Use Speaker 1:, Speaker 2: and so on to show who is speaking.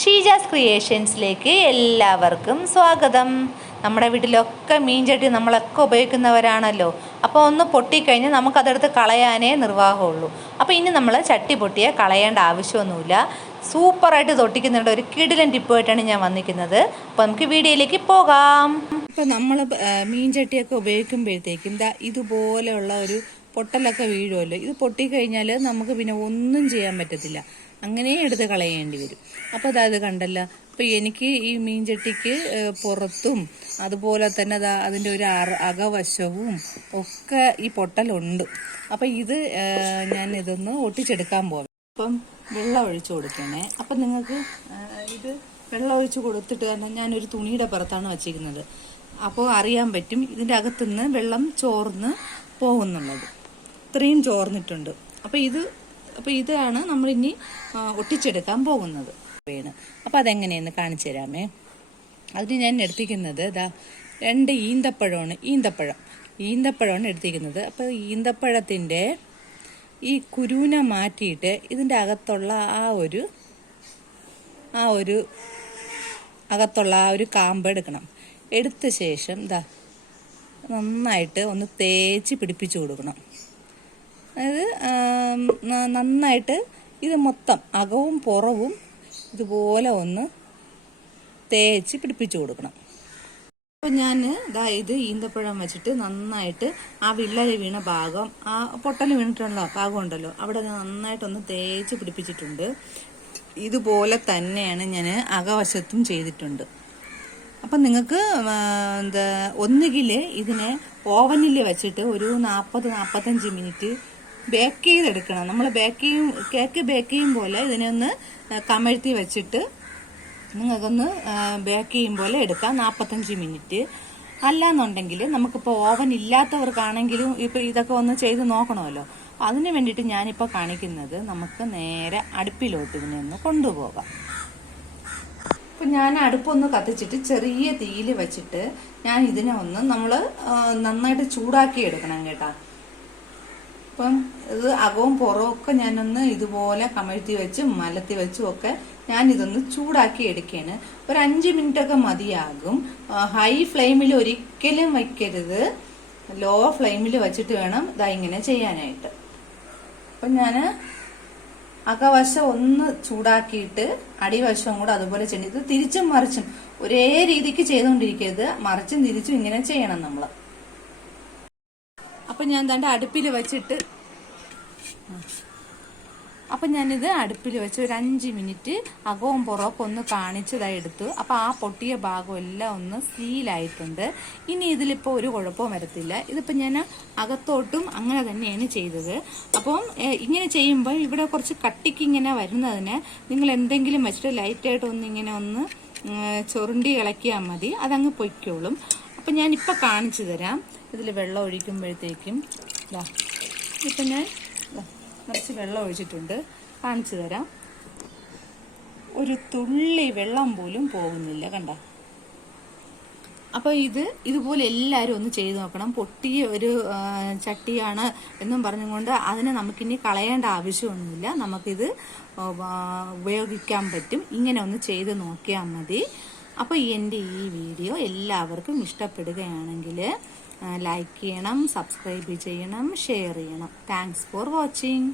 Speaker 1: ഷീജാസ് ക്രിയേഷൻസിലേക്ക് എല്ലാവർക്കും സ്വാഗതം. നമ്മുടെ വീട്ടിലൊക്കെ മീൻചട്ടി നമ്മളൊക്കെ ഉപയോഗിക്കുന്നവരാണല്ലോ. അപ്പോൾ ഒന്ന് പൊട്ടിക്കഴിഞ്ഞാൽ നമുക്കതെടുത്ത് കളയാനേ നിർവാഹമുള്ളൂ. അപ്പോൾ ഇനി നമ്മൾ ചട്ടി പൊട്ടിയെ കളയേണ്ട ആവശ്യമൊന്നുമില്ല. സൂപ്പറായിട്ട് തൊട്ടിക്കുന്നുണ്ട്. ഒരു കിടിലൻ ടിപ്പുമായിട്ടാണ് ഞാൻ വന്നിരിക്കുന്നത്. അപ്പോൾ നമുക്ക് വീഡിയോയിലേക്ക് പോകാം. ഇപ്പോൾ നമ്മൾ മീൻചട്ടിയൊക്കെ ഉപയോഗിക്കുമ്പോഴത്തേക്കും ഇതാ ഇതുപോലെയുള്ള ഒരു പൊട്ടലൊക്കെ വീഴുമല്ലോ. ഇത് പൊട്ടിക്കഴിഞ്ഞാൽ നമുക്ക് പിന്നെ ഒന്നും ചെയ്യാൻ പറ്റത്തില്ല. അങ്ങനെ എടുത്ത് കളയേണ്ടി വരും. അപ്പോൾ അതായത് കണ്ടല്ല. അപ്പോൾ എനിക്ക് ഈ മീൻചട്ടിക്ക് പുറത്തും അതുപോലെ തന്നെ ദാ അതിന്റെ ഒരു അകവശവും ഒക്കെ ഈ പൊട്ടലുണ്ട്. അപ്പോൾ ഇത് ഞാൻ ഇതൊന്ന് ഒട്ടിച്ചെടുക്കാൻ പോകാം അപ്പം വെള്ളം ഒഴിച്ചു കൊടുക്കണേ അപ്പം നിങ്ങൾക്ക് ഇത് വെള്ളം ഒഴിച്ച് കൊടുത്തിട്ട് തന്നെ ഞാനൊരു തുണിയുടെ പുറത്താണ് വച്ചിരിക്കുന്നത്. അപ്പോൾ അറിയാൻ പറ്റും ഇതിന്റെ അകത്തുനിന്ന് വെള്ളം ചോർന്ന് പോകുന്നുള്ളത്. ഇത്രയും ചോർന്നിട്ടുണ്ട്. അപ്പോൾ ഇത് അപ്പോൾ ഇതാണ് നമ്മളിനി ഇനി ഒട്ടിച്ചെടുക്കാൻ പോകുന്നത്. വേണം. അപ്പോൾ അതെങ്ങനെയെന്ന് കാണിച്ചു തരാമേ. അതിന് ഞാൻ എടുത്തിരിക്കുന്നത് ഇതാ രണ്ട് ഈന്തപ്പഴമാണ് ഈന്തപ്പഴം. ഈന്തപ്പഴമാണ് എടുത്തിരിക്കുന്നത്. അപ്പോൾ ഈന്തപ്പഴത്തിന്റെ ഈ കുരുവിനെ മാറ്റിയിട്ട് ഇതിന്റെ അകത്തുള്ള ആ ഒരു ആ ഒരു അകത്തുള്ള ആ ഒരു കാമ്പ് എടുക്കണം. എടുത്ത ശേഷം ഇതാ നന്നായിട്ട് ഒന്ന് തേച്ച് പിടിപ്പിച്ചു കൊടുക്കണം. അതായത് നന്നായിട്ട് ഇത് മൊത്തം അകവും പുറവും ഇതുപോലെ ഒന്ന് തേച്ച് പിടിപ്പിച്ചു കൊടുക്കണം. അപ്പോൾ ഞാൻ ഇതാ ഇത് ഈന്തപ്പഴം വെച്ചിട്ട് നന്നായിട്ട് ആ വിള്ളൽ വീണ ഭാഗം ആ പൊട്ടൽ വീണിട്ടുള്ള ഭാഗം ഉണ്ടല്ലോ അവിടെ നന്നായിട്ടൊന്ന് തേച്ച് പിടിപ്പിച്ചിട്ടുണ്ട്. ഇതുപോലെ തന്നെയാണ് ഞാൻ അകവശത്തും ചെയ്തിട്ടുണ്ട്. അപ്പം നിങ്ങൾക്ക് എന്താ ഒന്നുകിൽ ഇതിനെ ഓവനിൽ വെച്ചിട്ട് ഒരു നാൽപ്പത് നാൽപ്പത്തഞ്ച് മിനിറ്റ് ബേക്ക് ചെയ്തെടുക്കണം. നമ്മൾ ബേക്ക് ചെയ്യും കേക്ക് ബേക്ക് ചെയ്യും പോലെ ഇതിനെ ഒന്ന് കമഴ്ത്തി വെച്ചിട്ട് നിങ്ങൾക്കൊന്ന് ബേക്ക് ചെയ്യും പോലെ എടുക്കാം. നാൽപ്പത്തഞ്ച് മിനിറ്റ്. അല്ലാന്നുണ്ടെങ്കിൽ നമുക്കിപ്പോൾ ഓവൻ ഇല്ലാത്തവർക്കാണെങ്കിലും ഇപ്പോൾ ഇതൊക്കെ ഒന്ന് ചെയ്ത് നോക്കണമല്ലോ. അതിന് വേണ്ടിയിട്ട് ഞാനിപ്പോൾ കാണിക്കുന്നത് നമുക്ക് നേരെ അടുപ്പിലോട്ട് ഇതിനെ ഒന്ന് കൊണ്ടുപോകാം. അപ്പം ഞാൻ അടുപ്പൊന്ന് കത്തിച്ചിട്ട് ചെറിയ തീയിൽ വെച്ചിട്ട് ഞാൻ ഇതിനെ ഒന്ന് നമ്മൾ നന്നായിട്ട് ചൂടാക്കി എടുക്കണം കേട്ടാ. അപ്പം ഇത് അകവും പുറവും ഒക്കെ ഞാനൊന്ന് ഇതുപോലെ കമഴ്ത്തി വെച്ചും മലത്തി വെച്ചും ഒക്കെ ഞാൻ ഇതൊന്ന് ചൂടാക്കി എടുക്കുകയാണ് ഒരു അഞ്ച് മിനിറ്റ് ഒക്കെ മതിയാകും. ഹൈ ഫ്ലെയിമിൽ ഒരിക്കലും വയ്ക്കരുത് ലോ ഫ്ലെയിമിൽ വെച്ചിട്ട് വേണം ഇതാ ഇങ്ങനെ ചെയ്യാനായിട്ട്. അപ്പം ഞാൻ അകവശം ഒന്ന് ചൂടാക്കിയിട്ട് അടിവശം കൂടെ അതുപോലെ ചെയ്യണം. ഇത് തിരിച്ചും മറിച്ചും ഒരേ രീതിക്ക് ചെയ്തുകൊണ്ടിരിക്കരുത്. മറിച്ചും തിരിച്ചും ഇങ്ങനെ ചെയ്യണം നമ്മൾ അപ്പൊ ഞാൻ തന്റെ അടുപ്പിൽ വെച്ചിട്ട് അപ്പൊ ഞാനിത് അടുപ്പിൽ വെച്ച് ഒരു അഞ്ച് മിനിറ്റ് അകവും പുറമൊക്കെ ഒന്ന് കാണിച്ചതായി എടുത്തു. അപ്പൊ ആ പൊട്ടിയ ഭാഗം എല്ലാം ഒന്ന് സീലായിട്ടുണ്ട്. ഇനി ഇതിലിപ്പോൾ ഒരു കുഴപ്പവും വരത്തില്ല. ഇതിപ്പോൾ ഞാൻ അകത്തോട്ടും അങ്ങനെ തന്നെയാണ് ചെയ്തത്. അപ്പം ഇങ്ങനെ ചെയ്യുമ്പോൾ ഇവിടെ കുറച്ച് കട്ടിക്ക് ഇങ്ങനെ വരുന്നതിന് നിങ്ങൾ എന്തെങ്കിലും വെച്ചിട്ട് ലൈറ്റായിട്ട് ഒന്ന് ഇങ്ങനെ ഒന്ന് ചൊറുണ്ടി ഇളക്കിയാൽ മതി. അതങ്ങ് പൊയ്ക്കോളും. അപ്പം ഞാനിപ്പോൾ കാണിച്ചു തരാം. ഇതിൽ വെള്ളം ഒഴിക്കുമ്പോഴത്തേക്കും ഇതാ ഇപ്പം ഞാൻ കുറച്ച് വെള്ളം ഒഴിച്ചിട്ടുണ്ട്. കാണിച്ചു തരാം. ഒരു തുള്ളി വെള്ളം പോലും പോകുന്നില്ല കണ്ട? അപ്പോൾ ഇത് ഇതുപോലെ എല്ലാവരും ഒന്ന് ചെയ്തു നോക്കണം. പൊട്ടിയ ഒരു ചട്ടിയാണ് എന്നും പറഞ്ഞുകൊണ്ട് അതിനെ നമുക്കിനി കളയേണ്ട ആവശ്യമൊന്നുമില്ല. നമുക്കിത് ഉപയോഗിക്കാൻ പറ്റും. ഇങ്ങനെ ഒന്ന് ചെയ്ത് നോക്കിയാൽ മതി. അപ്പോൾ എന്റെ ഈ വീഡിയോ എല്ലാവർക്കും ഇഷ്ടപ്പെടുകയാണെങ്കിൽ ലൈക്ക് ചെയ്യണം സബ്സ്ക്രൈബ് ചെയ്യണം ഷെയർ ചെയ്യണം. Thanks for watching